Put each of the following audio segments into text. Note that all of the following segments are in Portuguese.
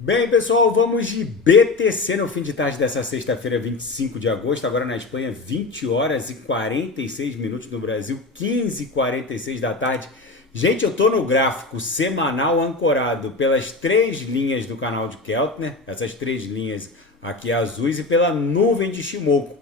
Bem, pessoal, vamos de BTC no fim de tarde dessa sexta-feira, 25 de agosto. Agora na Espanha, 20 horas e 46 minutos, no Brasil, 15h46 da tarde. Gente, eu tô no gráfico semanal ancorado pelas três linhas do canal de Keltner, essas três linhas aqui azuis, e pela nuvem de Shimoku.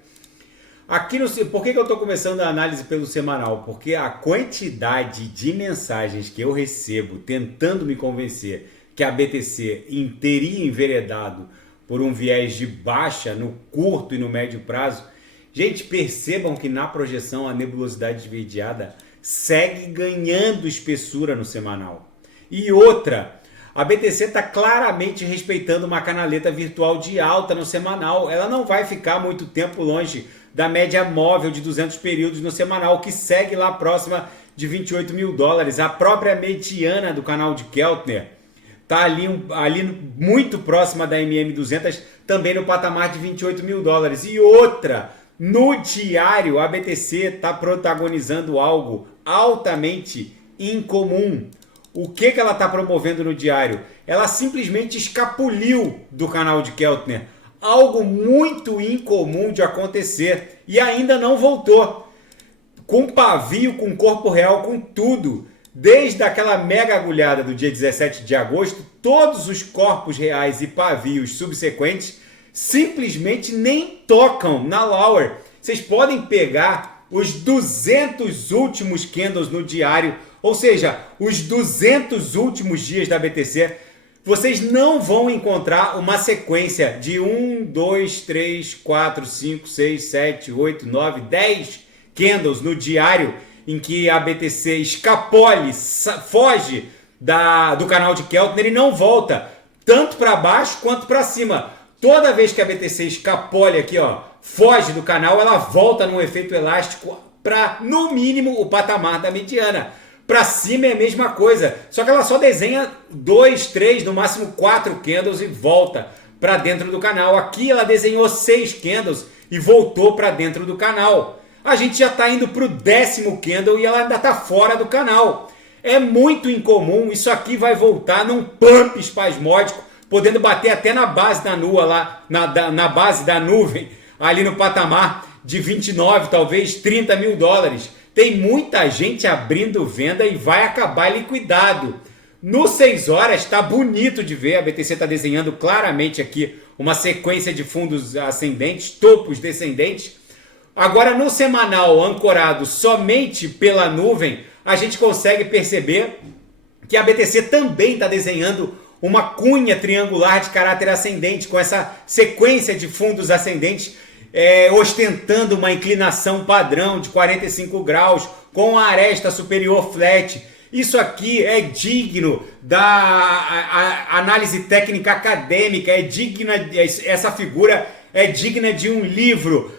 Aqui no, por que eu estou começando a análise pelo semanal? Porque a quantidade de mensagens que eu recebo tentando me convencer que a BTC teria enveredado por um viés de baixa no curto e no médio prazo, gente, percebam que na projeção a nebulosidade esverdeada segue ganhando espessura no semanal. E outra, a BTC está claramente respeitando uma canaleta virtual de alta no semanal. Ela não vai ficar muito tempo longe da média móvel de 200 períodos no semanal, que segue lá próxima de 28 mil dólares. A própria mediana do canal de Keltner está ali muito próxima da MM200, também no patamar de 28 mil dólares. E outra, no diário, a BTC está protagonizando algo altamente incomum. O que ela está promovendo no diário? Ela simplesmente escapuliu do canal de Keltner. Algo muito incomum de acontecer. E ainda não voltou. Com pavio, com corpo real, com tudo. Desde aquela mega agulhada do dia 17 de agosto, todos os corpos reais e pavios subsequentes simplesmente nem tocam na Lower. Vocês podem pegar os 200 últimos candles no diário, ou seja, os 200 últimos dias da BTC, vocês não vão encontrar uma sequência de 1, 2, 3, 4, 5, 6, 7, 8, 9, 10 candles no diário em que a BTC escapole, foge do canal de Keltner e não volta, tanto para baixo quanto para cima. Toda vez que a BTC escapole aqui, ó, foge do canal, ela volta num efeito elástico para, no mínimo, o patamar da mediana. Para cima é a mesma coisa, só que ela só desenha 2, 3, no máximo 4 candles e volta para dentro do canal. Aqui ela desenhou 6 candles e voltou para dentro do canal. A gente já está indo para o 10º candle e ela ainda está fora do canal. É muito incomum, isso aqui vai voltar num pump espasmódico, podendo bater até na base da nua lá, na base da nuvem, ali no patamar de 29, talvez 30 mil dólares. Tem muita gente abrindo venda e vai acabar liquidado. No 6 horas está bonito de ver, a BTC está desenhando claramente aqui uma sequência de fundos ascendentes, topos descendentes. Agora no semanal, ancorado somente pela nuvem, a gente consegue perceber que a BTC também está desenhando uma cunha triangular de caráter ascendente, com essa sequência de fundos ascendentes, ostentando uma inclinação padrão de 45 graus, com a aresta superior flat. Isso aqui é digno da análise técnica acadêmica, essa figura é digna de um livro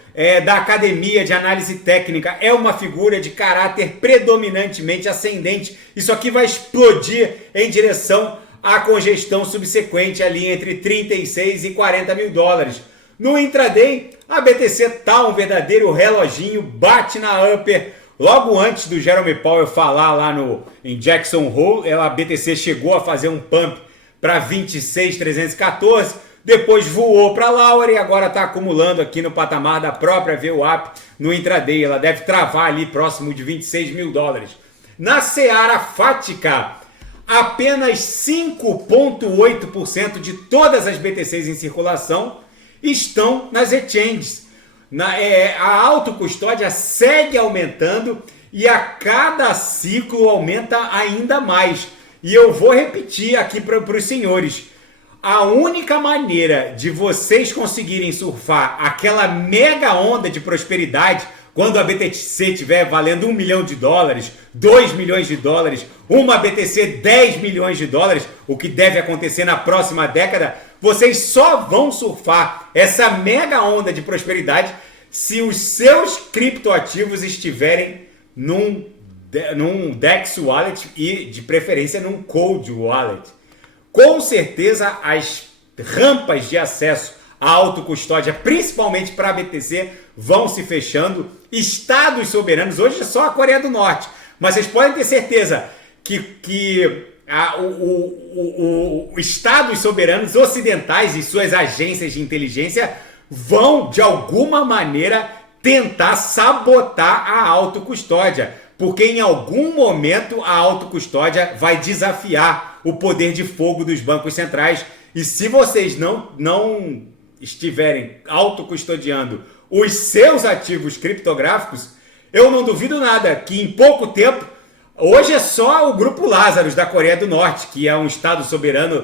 da Academia de Análise Técnica. É uma figura de caráter predominantemente ascendente. Isso aqui vai explodir em direção à congestão subsequente ali entre 36 e 40 mil dólares. No intraday, a BTC tá um verdadeiro reloginho, bate na upper. Logo antes do Jerome Powell falar lá em Jackson Hole, a BTC chegou a fazer um pump para 26.314, depois voou para Lower e agora está acumulando aqui no patamar da própria VWAP no intraday. Ela deve travar ali próximo de 26 mil dólares. Na seara fática, apenas 5,8% de todas as BTCs em circulação estão nas exchanges. A autocustódia segue aumentando e a cada ciclo aumenta ainda mais. E eu vou repetir aqui para os senhores. A única maneira de vocês conseguirem surfar aquela mega onda de prosperidade, quando a BTC estiver valendo 1 milhão de dólares, 2 milhões de dólares, uma BTC 10 milhões de dólares, o que deve acontecer na próxima década, vocês só vão surfar essa mega onda de prosperidade se os seus criptoativos estiverem num DEX Wallet e, de preferência, num Cold Wallet. Com certeza, as rampas de acesso à autocustódia, principalmente para a BTC, vão se fechando. Estados soberanos, hoje é só a Coreia do Norte, mas vocês podem ter certeza que os estados soberanos ocidentais e suas agências de inteligência vão, de alguma maneira, tentar sabotar a autocustódia, porque em algum momento a autocustódia vai desafiar o poder de fogo dos bancos centrais. E se vocês não estiverem autocustodiando os seus ativos criptográficos, eu não duvido nada que em pouco tempo, hoje é só o Grupo Lazarus da Coreia do Norte, que é um estado soberano,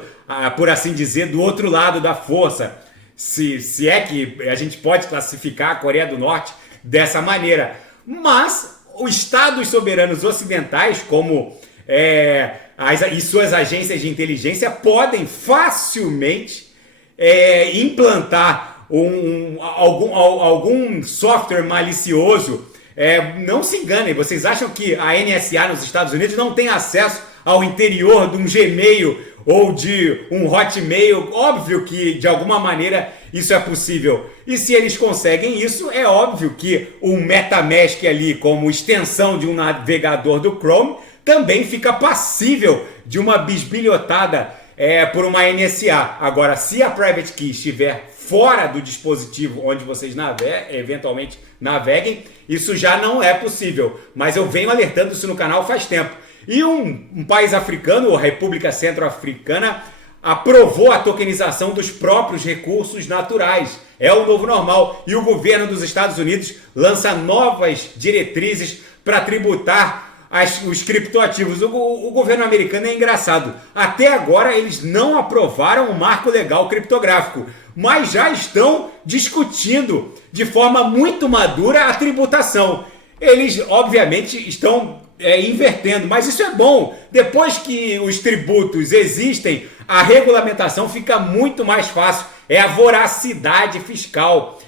por assim dizer, do outro lado da força, se é que a gente pode classificar a Coreia do Norte dessa maneira. Mas os estados soberanos ocidentais, como e suas agências de inteligência, podem facilmente implantar algum software malicioso. Não se enganem, vocês acham que a NSA nos Estados Unidos não tem acesso ao interior de um Gmail ou de um Hotmail? Óbvio que de alguma maneira isso é possível. E se eles conseguem isso, é óbvio que o MetaMask ali, como extensão de um navegador do Chrome, também fica passível de uma bisbilhotada por uma NSA. Agora, se a Private Key estiver fora do dispositivo onde vocês eventualmente naveguem, isso já não é possível. Mas eu venho alertando isso no canal faz tempo. E um país africano, a República Centro-Africana, aprovou a tokenização dos próprios recursos naturais. É o novo normal. E o governo dos Estados Unidos lança novas diretrizes para tributar os criptoativos. O governo americano é engraçado. Até agora eles não aprovaram o marco legal criptográfico, mas já estão discutindo de forma muito madura a tributação. Eles, obviamente, estão invertendo, mas isso é bom. Depois que os tributos existem, a regulamentação fica muito mais fácil. É a voracidade fiscal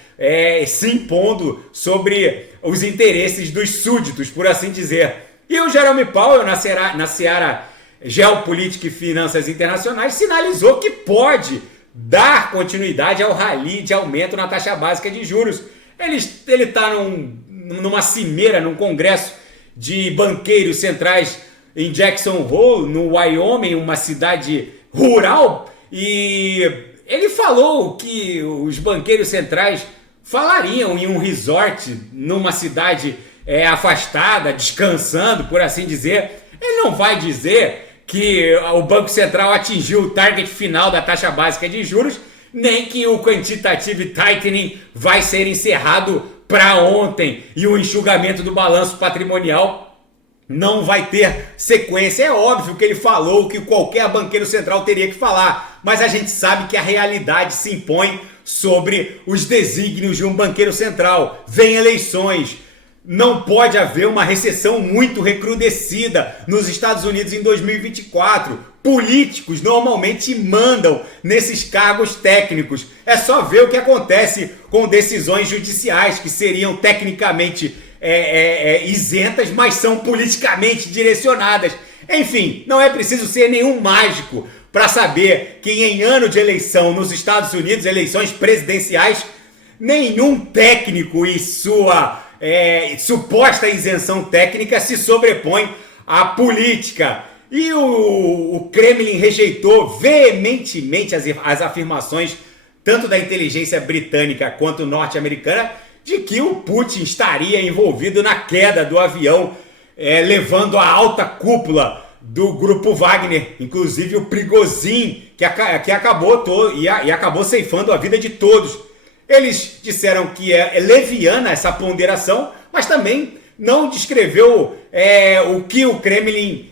se impondo sobre os interesses dos súditos, por assim dizer. E o Jerome Powell, na seara geopolítica e finanças internacionais, sinalizou que pode dar continuidade ao rally de aumento na taxa básica de juros. Ele está numa cimeira, num congresso de banqueiros centrais em Jackson Hole, no Wyoming, uma cidade rural, e ele falou que os banqueiros centrais falariam em um resort numa cidade afastada, descansando, por assim dizer. Ele não vai dizer que o Banco Central atingiu o target final da taxa básica de juros, nem que o quantitative tightening vai ser encerrado para ontem e o enxugamento do balanço patrimonial não vai ter sequência. É óbvio que ele falou o que qualquer banqueiro central teria que falar, mas a gente sabe que a realidade se impõe sobre os desígnios de um banqueiro central. Vem eleições. Não pode haver uma recessão muito recrudescida nos Estados Unidos em 2024. Políticos normalmente mandam nesses cargos técnicos. É só ver o que acontece com decisões judiciais que seriam tecnicamente isentas, mas são politicamente direcionadas. Enfim, não é preciso ser nenhum mágico para saber que em ano de eleição nos Estados Unidos, eleições presidenciais, nenhum técnico e sua suposta isenção técnica se sobrepõe à política. E o Kremlin rejeitou veementemente as afirmações tanto da inteligência britânica quanto norte-americana de que o Putin estaria envolvido na queda do avião, levando a alta cúpula do grupo Wagner, inclusive o Prigozhin, que acabou ceifando a vida de todos. Eles disseram que é leviana essa ponderação, mas também não descreveu o que o Kremlin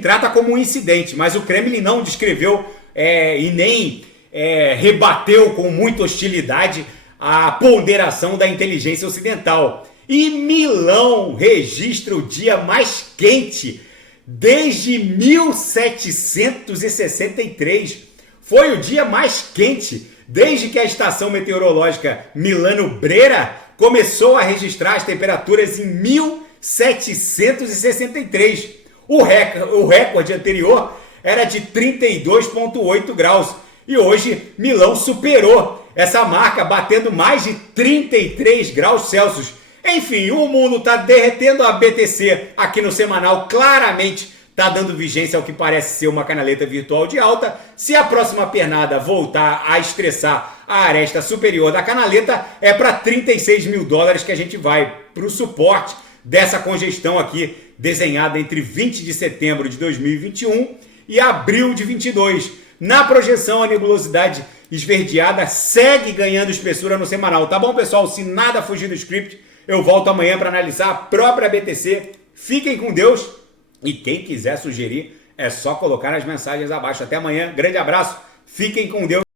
trata como um incidente, mas o Kremlin não descreveu e nem rebateu com muita hostilidade a ponderação da inteligência ocidental. E Milão registra o dia mais quente desde 1763. Foi o dia mais quente desde que a estação meteorológica Milano Brera começou a registrar as temperaturas em 1763. O recorde anterior era de 32,8 graus. E hoje Milão superou essa marca, batendo mais de 33 graus Celsius. Enfim, o mundo está derretendo. A BTC aqui no semanal claramente tá dando vigência ao que parece ser uma canaleta virtual de alta. Se a próxima pernada voltar a estressar a aresta superior da canaleta, é para 36 mil dólares que a gente vai para o suporte dessa congestão aqui, desenhada entre 20 de setembro de 2021 e abril de 22. Na projeção, a nebulosidade esverdeada segue ganhando espessura no semanal. Tá bom, pessoal? Se nada fugir do script, eu volto amanhã para analisar a própria BTC. Fiquem com Deus e quem quiser sugerir é só colocar nas mensagens abaixo. Até amanhã, grande abraço, fiquem com Deus.